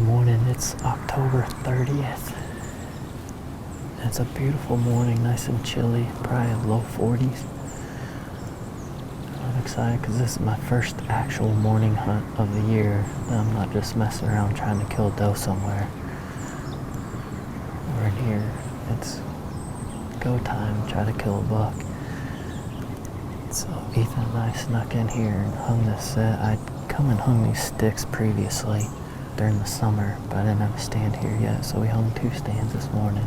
Good morning, it's October 30th. It's a beautiful morning, nice and chilly, probably low 40s. I'm excited because this is my first actual morning hunt of the year. I'm not just messing around trying to kill a doe somewhere. We're in here, it's go time, try to kill a buck. So Ethan and I snuck in here and hung this set. I'd come and hung these sticks previously during the summer, but I didn't have a stand here yet, so we hung 2 stands this morning.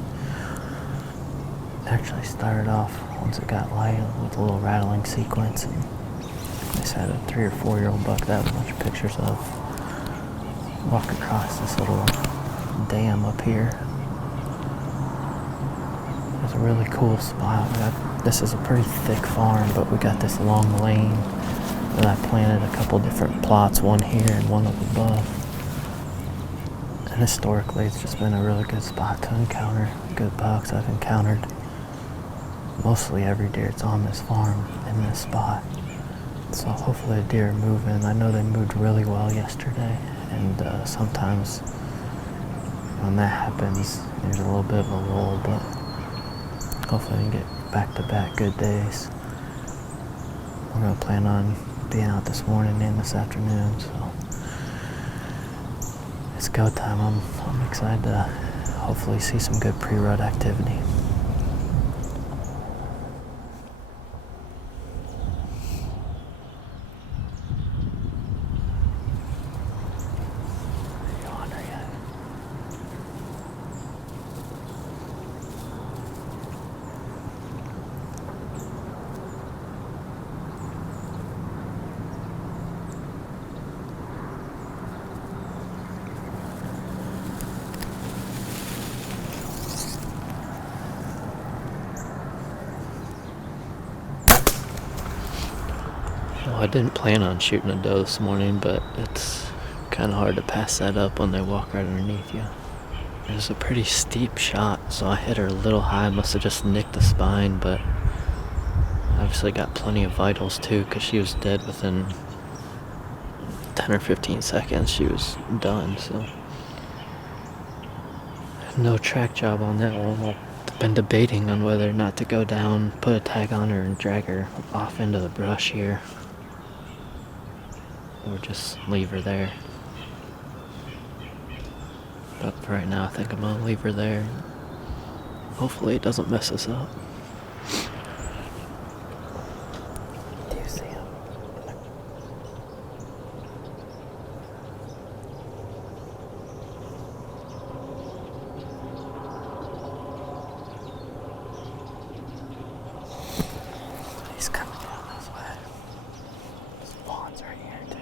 Actually started off, once it got light, with a little rattling sequence, and I just had a 3 or 4 year old buck that I have a bunch of pictures of walk across this little dam up here. It's a really cool spot. This is a pretty thick farm, but we got this long lane that I planted a couple different plots, one here and one up above. And historically, it's just been a really good spot to encounter good bucks. I've encountered mostly every deer that's on this farm in this spot. So hopefully the deer are moving. I know they moved really well yesterday, and sometimes when that happens, there's a little bit of a lull, but hopefully I can get back-to-back good days. We're going to plan on being out this morning and this afternoon, so it's go time. I'm excited to hopefully see some good pre-rut activity. Well, I didn't plan on shooting a doe this morning, but it's kind of hard to pass that up when they walk right underneath you. It was a pretty steep shot, so I hit her a little high. Must have just nicked the spine, but obviously got plenty of vitals too, because she was dead within 10 or 15 seconds. She was done, so no track job on that one. I've been debating on whether or not to go down, put a tag on her, and drag her off into the brush here, or just leave her there. But for right now, I think I'm gonna leave her there. Hopefully it doesn't mess us up. Do you see him? He's coming down this way. His pawns right here too.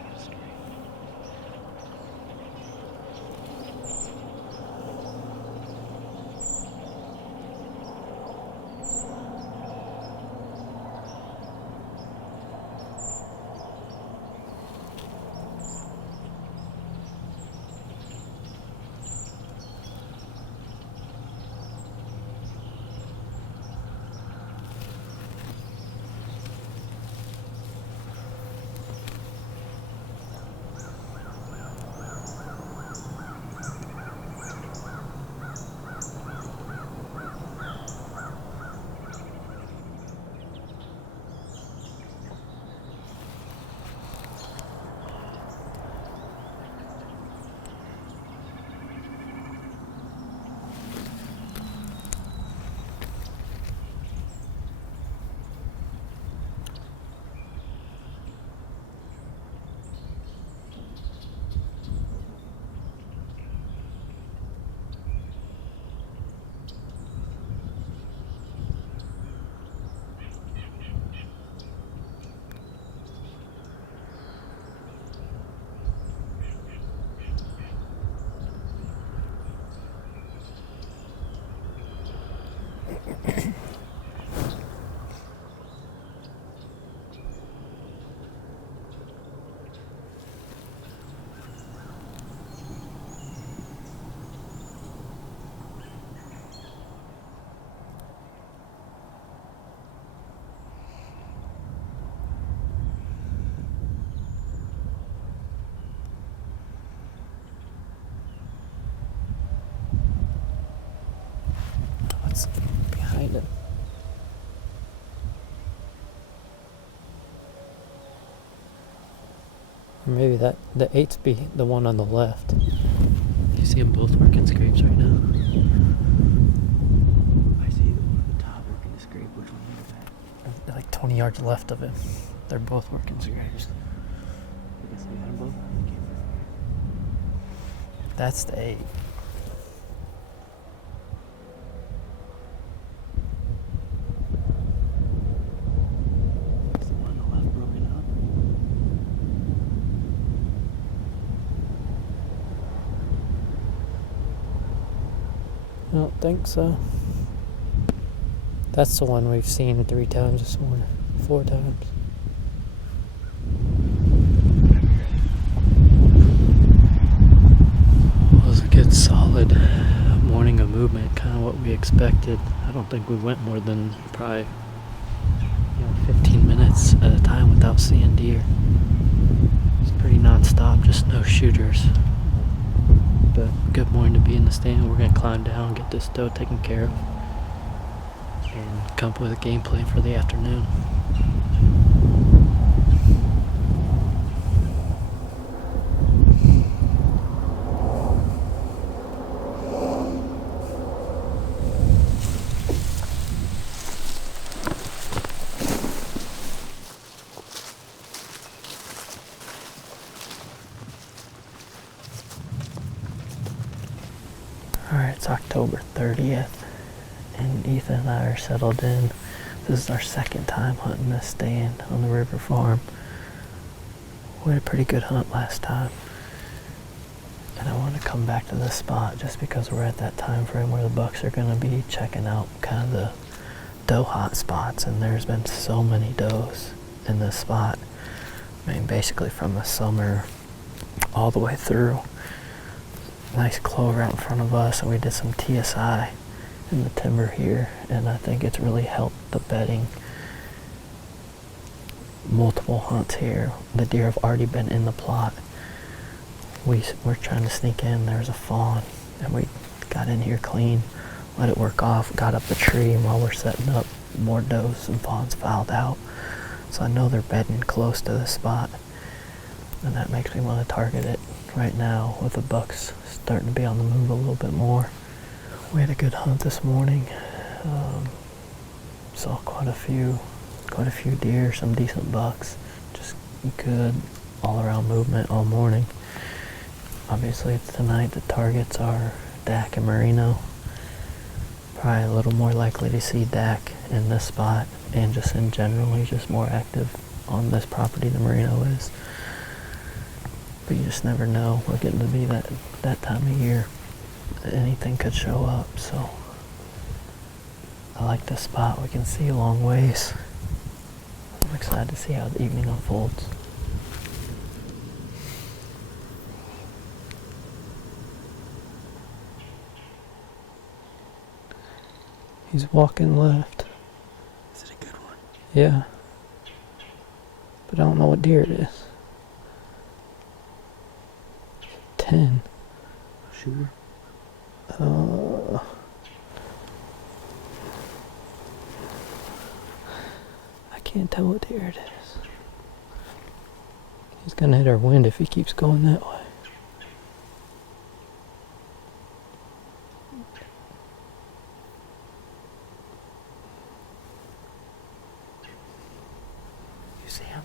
Or maybe the 8's be the one on the left. You see them both working scrapes right now? I see the one at the top working the scrape. Which one is that? Like 20 yards left of him. They're both working scrapes. I guess we had them both. That's the 8. Is the one on the left broken up? I don't think so. That's the one we've seen 3 times this morning. 4 times. It was a good solid morning of movement, kind of what we expected. I don't think we went more than probably 15 minutes at a time without seeing deer. It's pretty non-stop, just no shooters. But good morning to be in the stand. We're going to climb down, get this doe taken care of, and come up with a game plan for the afternoon. Alright, it's October 30th, and Ethan and I are settled in. This is our second time hunting this stand on the river farm. We had a pretty good hunt last time, and I want to come back to this spot just because we're at that time frame where the bucks are going to be checking out kind of the doe hot spots, and there's been so many does in this spot. I mean, basically from the summer all the way through. Nice clover out in front of us, and we did some TSI in the timber here, and I think it's really helped the bedding. Multiple hunts here. The deer have already been in the plot. We're trying to sneak in. There's a fawn, and we got in here clean, let it work off, got up the tree, and while we're setting up, more does and fawns filed out. So I know they're bedding close to this spot, and that makes me want to target it right now with the bucks starting to be on the move a little bit more. We had a good hunt this morning. Saw quite a few deer, some decent bucks. Just good all-around movement all morning. Obviously tonight the targets are Dak and Merino. Probably a little more likely to see Dak in this spot, and just in general he's just more active on this property than Merino is. But you just never know. We're getting to be that time of year. Anything could show up, so I like this spot. We can see a long ways. I'm excited to see how the evening unfolds. He's walking left. Is it a good one? Yeah. But I don't know what deer it is. 10. Shooter? I can't tell what deer it is. He's gonna hit our wind if he keeps going that way. You see him?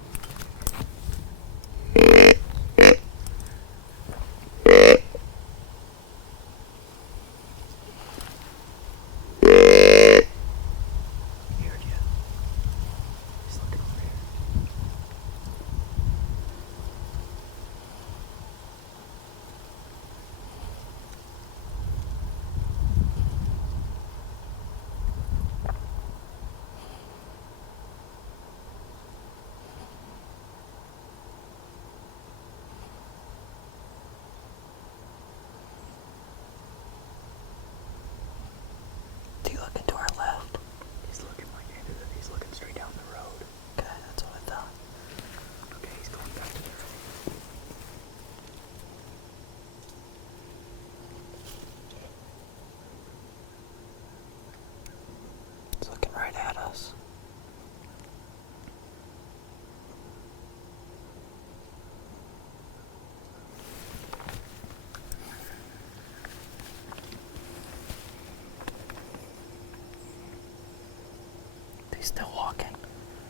He's still walking.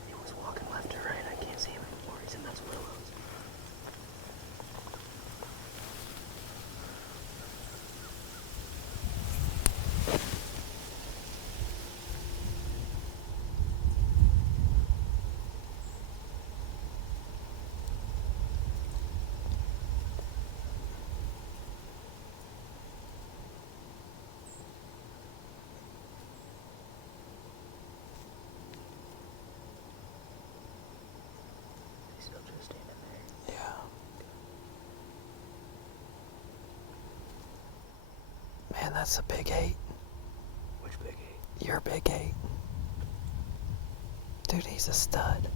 He was walking left or right. I can't see him anymore. He's in those willows. He's still just standing there. Yeah. Man, that's a big 8. Which big 8? You're a big 8. Dude, he's a stud.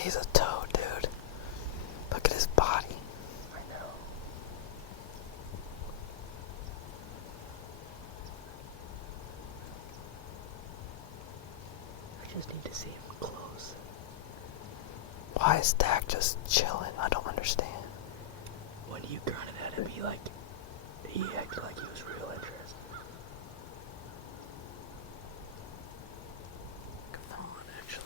He's a toad, dude. Look at his body. I know. I just need to see him close. Why is Dak just chilling? I don't understand. When you grunted at him, he acted like he was real interested. Come on, actually.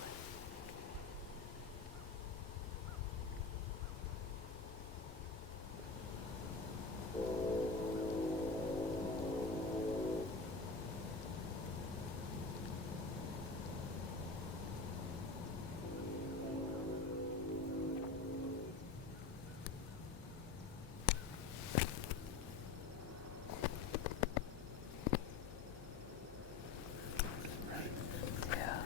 Yeah.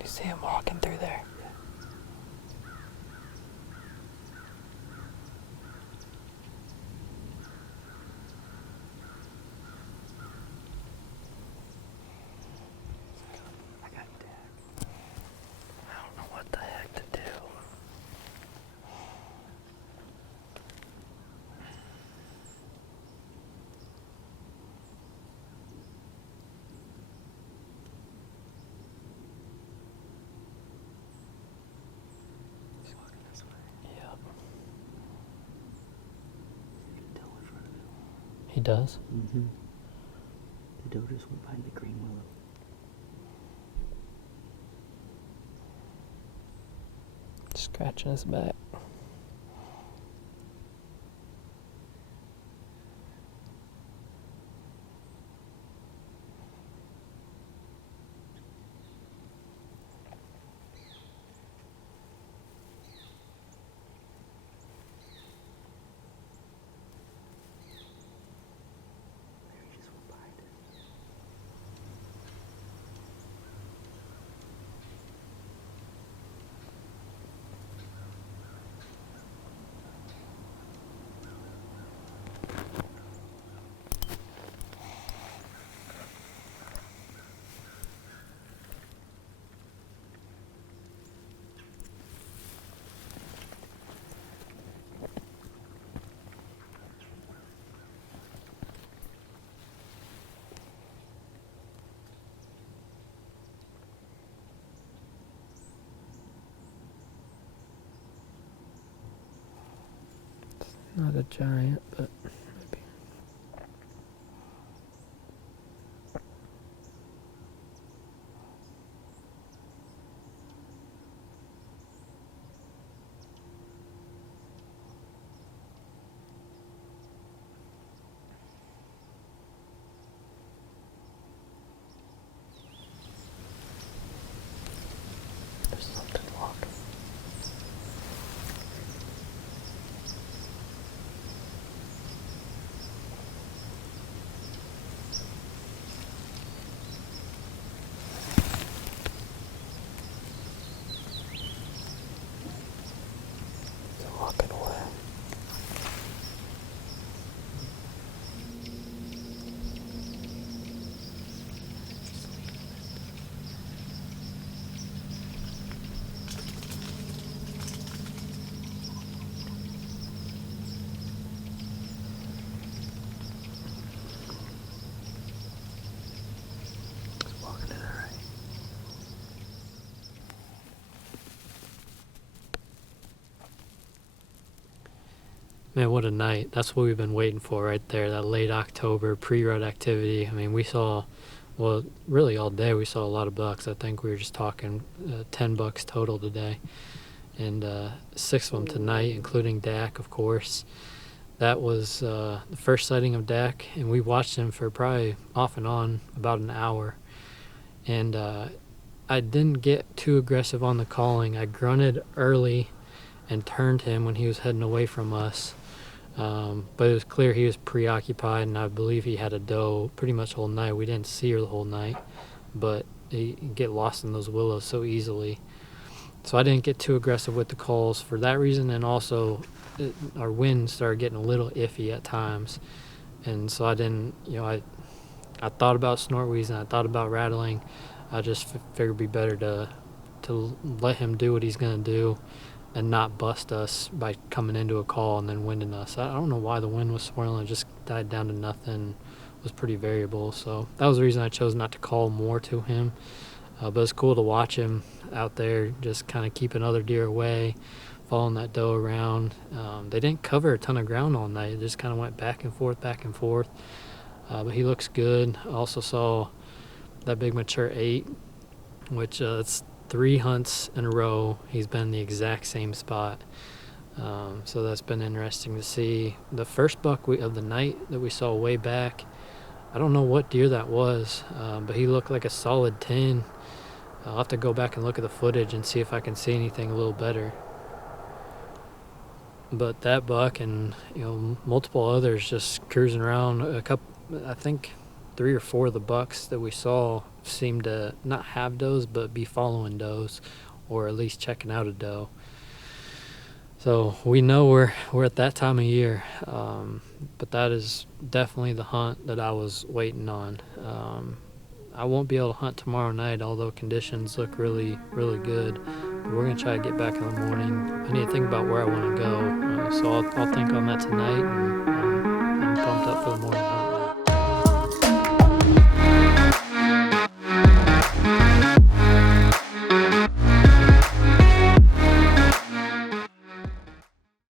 You see him walking through there? I got Dak. I don't know what the heck to do. He's walking this way. Yep. You can tell in front of him. He does? Mm-hmm. The doe just went behind the green willow. Scratching his back. There, he just went behind it. Not a giant, but maybe. There's something walking. Man, what a night. That's what we've been waiting for right there, that late October pre-rut activity. I mean, we saw, well, really all day we saw a lot of bucks. I think we were just talking 10 bucks total today, and 6 of them tonight, including Dak, of course. That was the first sighting of Dak, and we watched him for probably off and on about an hour. And I didn't get too aggressive on the calling. I grunted early and turned him when he was heading away from us. But it was clear he was preoccupied, and I believe he had a doe pretty much the whole night. We didn't see her the whole night, but you get lost in those willows so easily. So I didn't get too aggressive with the calls for that reason, and also our wind started getting a little iffy at times. And so I didn't, I thought about snort wheezing, I thought about rattling. I just figured it'd be better to let him do what he's going to do and not bust us by coming into a call and then winding us. I don't know why the wind was swirling. It just died down to nothing. It was pretty variable. So that was the reason I chose not to call more to him. But it's cool to watch him out there just kind of keeping other deer away, following that doe around. They didn't cover a ton of ground all night. It just kind of went back and forth, back and forth. But he looks good. I also saw that big mature 8, which it's 3 hunts in a row. He's been in the exact same spot. So that's been interesting to see. The first buck of the night that we saw way back, I don't know what deer that was, but he looked like a solid 10. I'll have to go back and look at the footage and see if I can see anything a little better. But that buck and multiple others just cruising around. I think 3 or 4 of the bucks that we saw seemed to not have does, but be following does, or at least checking out a doe. So we know we're at that time of year, but that is definitely the hunt that I was waiting on. I won't be able to hunt tomorrow night, although conditions look really, really good. But we're going to try to get back in the morning. I need to think about where I want to go, so I'll think on that tonight, and I'm pumped up for the morning hunt.